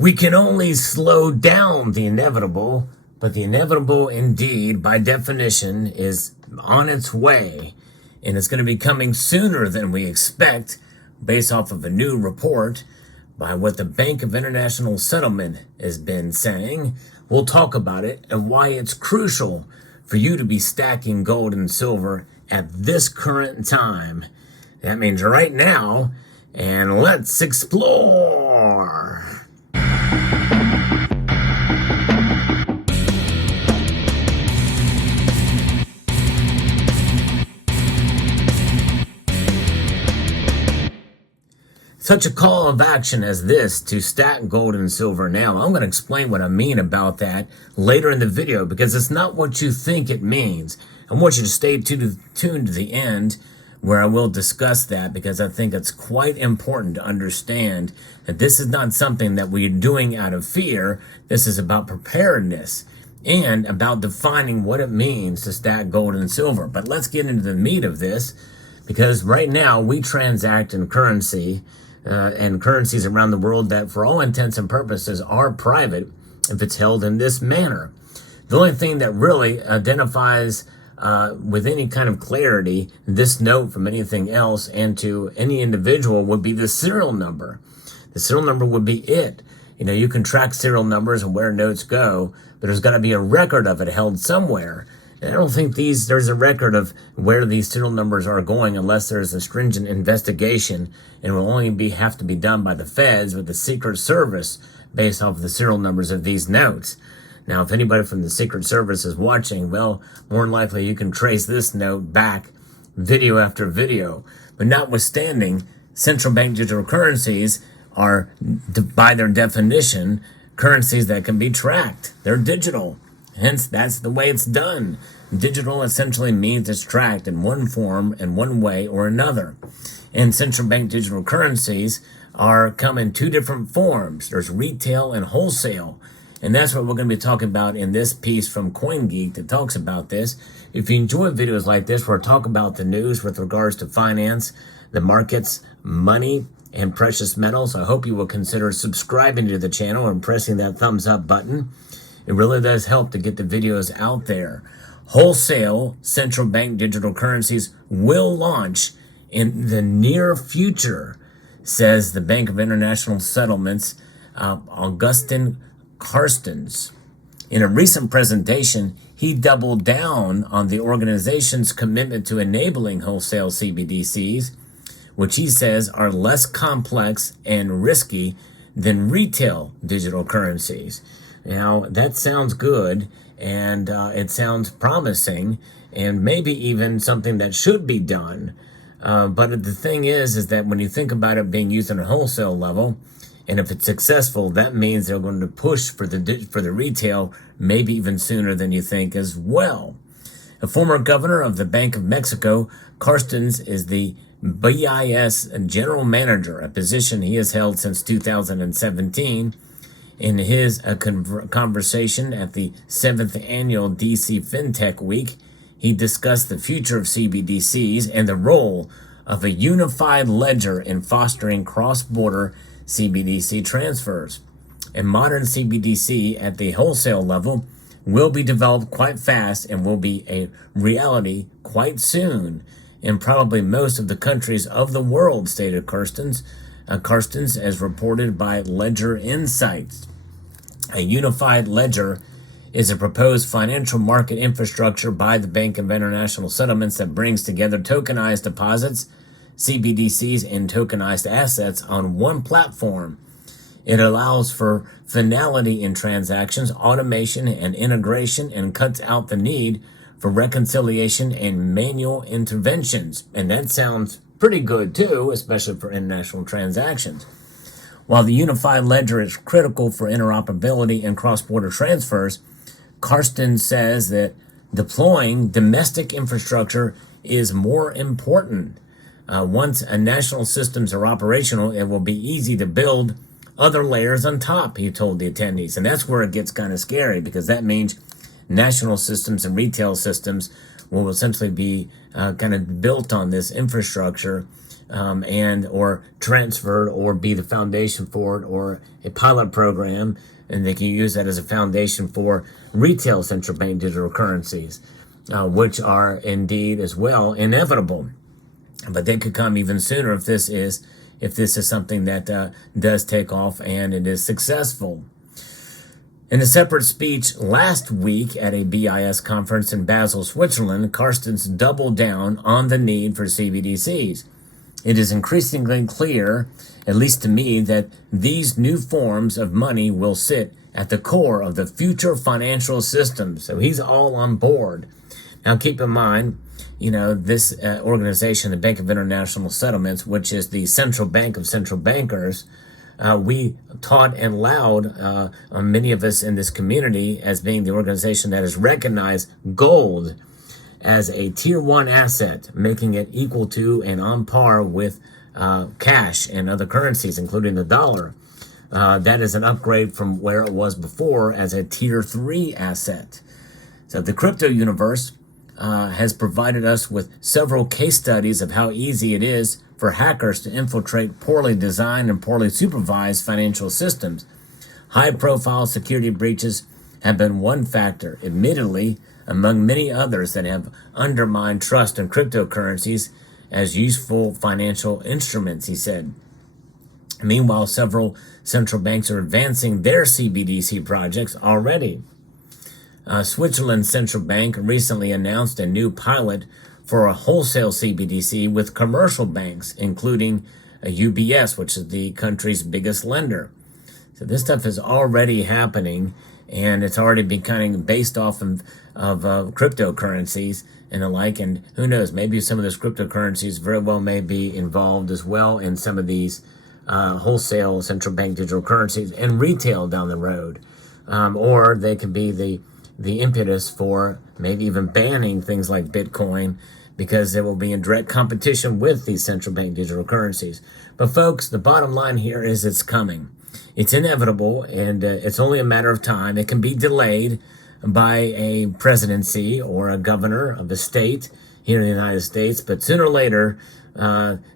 We can only slow down the inevitable, but the inevitable indeed, by definition, is on its way, and it's going to be coming sooner than we expect, based off of a new report by what the Bank of International Settlement has been saying. We'll talk about it and why it's crucial for you to be stacking gold and silver at this current time. That means right now, and let's explore. Such a call of action as this to stack gold and silver now. I'm going to explain what I mean about that later in the video, because it's not what you think it means. I want you to stay tuned to the end, where I will discuss that, because I think it's quite important to understand that this is not something that we're doing out of fear. This is about preparedness and about defining what it means to stack gold and silver. But let's get into the meat of this, because right now we transact in currency and currencies around the world that, for all intents and purposes, are private if it's held in this manner. The only thing that really identifies with any kind of clarity this note from anything else and to any individual would be the serial number. The serial number would be it. You know, you can track serial numbers and where notes go, but there's got to be a record of it held somewhere. And I don't think there's a record of where these serial numbers are going unless there's a stringent investigation, and it will only have to be done by the feds with the Secret Service based off of the serial numbers of these notes. Now, if anybody from the Secret Service is watching, well, more than likely you can trace this note back video after video. But notwithstanding, central bank digital currencies are, by their definition, currencies that can be tracked. They're digital. Hence, that's the way it's done. Digital essentially means it's tracked in one form, in one way or another. And central bank digital currencies come in two different forms. There's retail and wholesale. And that's what we're going to be talking about in this piece from CoinGeek that talks about this. If you enjoy videos like this, where I talk about the news with regards to finance, the markets, money, and precious metals, I hope you will consider subscribing to the channel and pressing that thumbs up button. It really does help to get the videos out there. Wholesale central bank digital currencies will launch in the near future, says the Bank of International Settlements, Augustin Carston. In a recent presentation, he doubled down on the organization's commitment to enabling wholesale CBDCs, which he says are less complex and risky than retail digital currencies. Now, that sounds good, and it sounds promising, and maybe even something that should be done. But the thing is that when you think about it being used on a wholesale level, and if it's successful, that means they're going to push for the retail maybe even sooner than you think as well. A former governor of the Bank of Mexico, Carston, is the BIS general manager, a position he has held since 2017. In his conversation at the 7th annual DC FinTech Week, he discussed the future of CBDCs and the role of a unified ledger in fostering cross-border CBDC transfers. A modern CBDC at the wholesale level will be developed quite fast and will be a reality quite soon in probably most of the countries of the world, stated Carston, as reported by Ledger Insights. A unified ledger is a proposed financial market infrastructure by the Bank of International Settlements that brings together tokenized deposits, CBDCs, and tokenized assets on one platform. It allows for finality in transactions, automation, and integration, and cuts out the need for reconciliation and manual interventions. And that sounds pretty good too, especially for international transactions. While the unified ledger is critical for interoperability and cross-border transfers, Carston says that deploying domestic infrastructure is more important. Once national systems are operational, it will be easy to build other layers on top, he told the attendees. And that's where it gets kind of scary, because that means national systems and retail systems will essentially be kind of built on this infrastructure and or transferred or be the foundation for it, or a pilot program, and they can use that as a foundation for retail central bank digital currencies, which are indeed as well inevitable. But they could come even sooner if this is something that does take off and it is successful. In a separate speech last week at a BIS conference in Basel, Switzerland, Carston's doubled down on the need for CBDCs. It is increasingly clear, at least to me, that these new forms of money will sit at the core of the future financial system. So he's all on board. Now keep in mind, this organization, the Bank of International Settlements, which is the central bank of central bankers, we taught and loud, many of us in this community, as being the organization that has recognized gold as a tier 1 asset, making it equal to and on par with cash and other currencies, including the dollar. That is an upgrade from where it was before as a tier 3 asset. So the crypto universe has provided us with several case studies of how easy it is for hackers to infiltrate poorly designed and poorly supervised financial systems. High-profile security breaches have been one factor, admittedly, among many others that have undermined trust in cryptocurrencies as useful financial instruments, he said. Meanwhile, several central banks are advancing their CBDC projects already. Switzerland's central bank recently announced a new pilot for a wholesale CBDC with commercial banks, including UBS, which is the country's biggest lender. So this stuff is already happening, and it's already becoming based off of cryptocurrencies and the like. And who knows, maybe some of those cryptocurrencies very well may be involved as well in some of these wholesale central bank digital currencies and retail down the road. Or they could be the impetus for maybe even banning things like Bitcoin, because it will be in direct competition with these central bank digital currencies. But folks, the bottom line here is it's coming. It's inevitable, and it's only a matter of time. It can be delayed by a presidency or a governor of a state here in the United States, but sooner or later,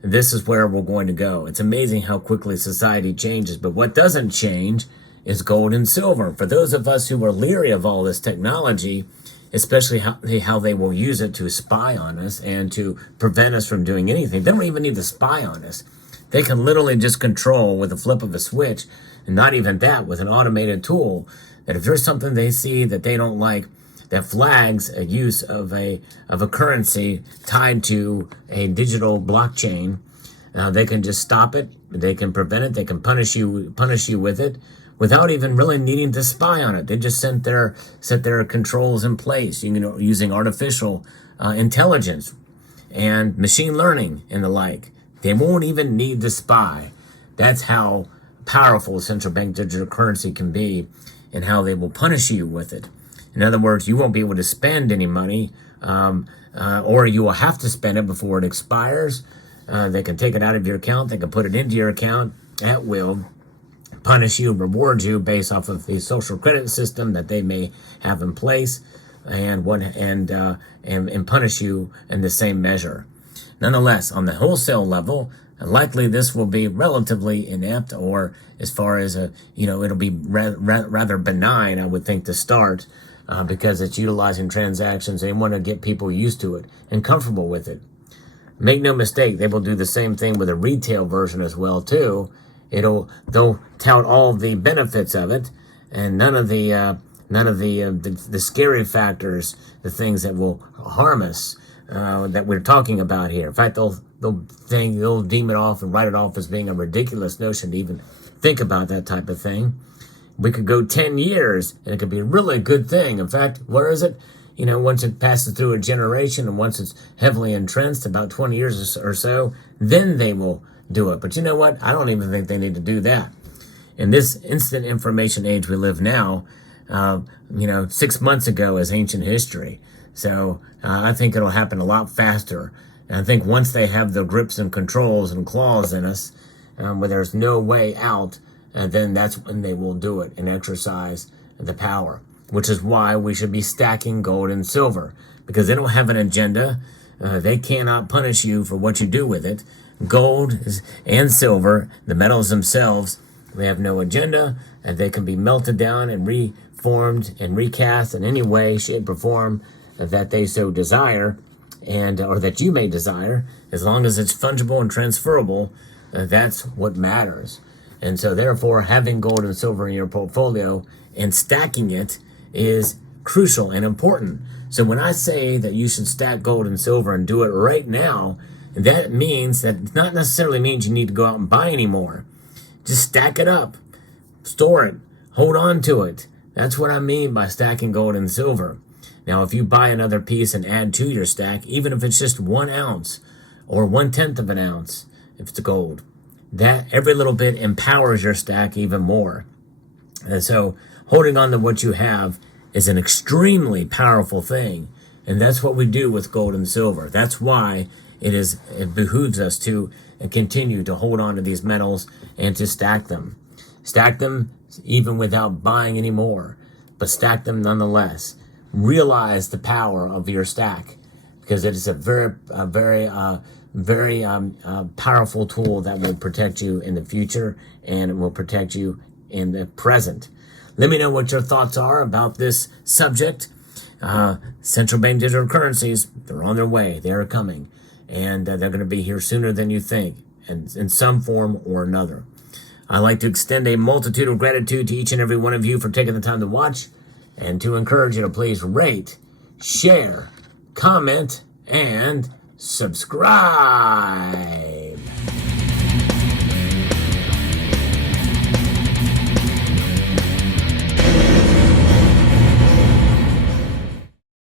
this is where we're going to go. It's amazing how quickly society changes, but what doesn't change is gold and silver. For those of us who are leery of all this technology, especially how they will use it to spy on us and to prevent us from doing anything. They don't even need to spy on us. They can literally just control with a flip of a switch, and not even that, with an automated tool, that if there's something they see that they don't like that flags a use of a currency tied to a digital blockchain, they can just stop it, they can prevent it, they can punish you with it, without even really needing to spy on it. They just set their controls in place, using artificial intelligence and machine learning and the like. They won't even need to spy. That's how powerful central bank digital currency can be, and how they will punish you with it. In other words, you won't be able to spend any money, or you will have to spend it before it expires. They can take it out of your account. They can put it into your account at will, punish you, reward you based off of the social credit system that they may have in place, and punish you in the same measure. Nonetheless, on the wholesale level, likely this will be relatively inept, or as far as it'll be rather benign, I would think, to start, because it's utilizing transactions. They want to get people used to it and comfortable with it. Make no mistake, they will do the same thing with a retail version as well too. They'll tout all the benefits of it, and none of the scary factors, the things that will harm us, that we're talking about here. In fact, they'll deem it off and write it off as being a ridiculous notion to even think about that type of thing. We could go 10 years and it could be a really good thing. In fact, where is it? Once it passes through a generation and once it's heavily entrenched, about 20 years or so, then they will do it. But you know what? I don't even think they need to do that. In this instant information age we live now, 6 months ago is ancient history. So I think it'll happen a lot faster. And I think once they have the grips and controls and claws in us, where there's no way out, then that's when they will do it and exercise the power, which is why we should be stacking gold and silver, because they don't have an agenda. They cannot punish you for what you do with it. gold and silver, the metals themselves, they have no agenda, and they can be melted down and reformed and recast in any way, shape, or form that they so desire, and or that you may desire, as long as it's fungible and transferable. That's what matters. And so therefore, having gold and silver in your portfolio and stacking it is crucial and important. So when I say that you should stack gold and silver and do it right now, that means that not necessarily means you need to go out and buy any more. Just stack it up, store it, hold on to it. That's what I mean by stacking gold and silver. Now, if you buy another piece and add to your stack, even if it's just 1 ounce or 1/10 of an ounce, if it's gold, that every little bit empowers your stack even more. And so holding on to what you have is an extremely powerful thing. And that's what we do with gold and silver. That's why it behooves us to continue to hold on to these metals and to stack them. Stack them even without buying any more, but stack them nonetheless. Realize the power of your stack, because it is a very powerful tool that will protect you in the future and will protect you in the present. Let me know what your thoughts are about this subject. Central bank digital currencies, they're on their way. They are coming. And they're going to be here sooner than you think, and in some form or another. I'd like to extend a multitude of gratitude to each and every one of you for taking the time to watch, and to encourage you to please rate, share, comment, and subscribe.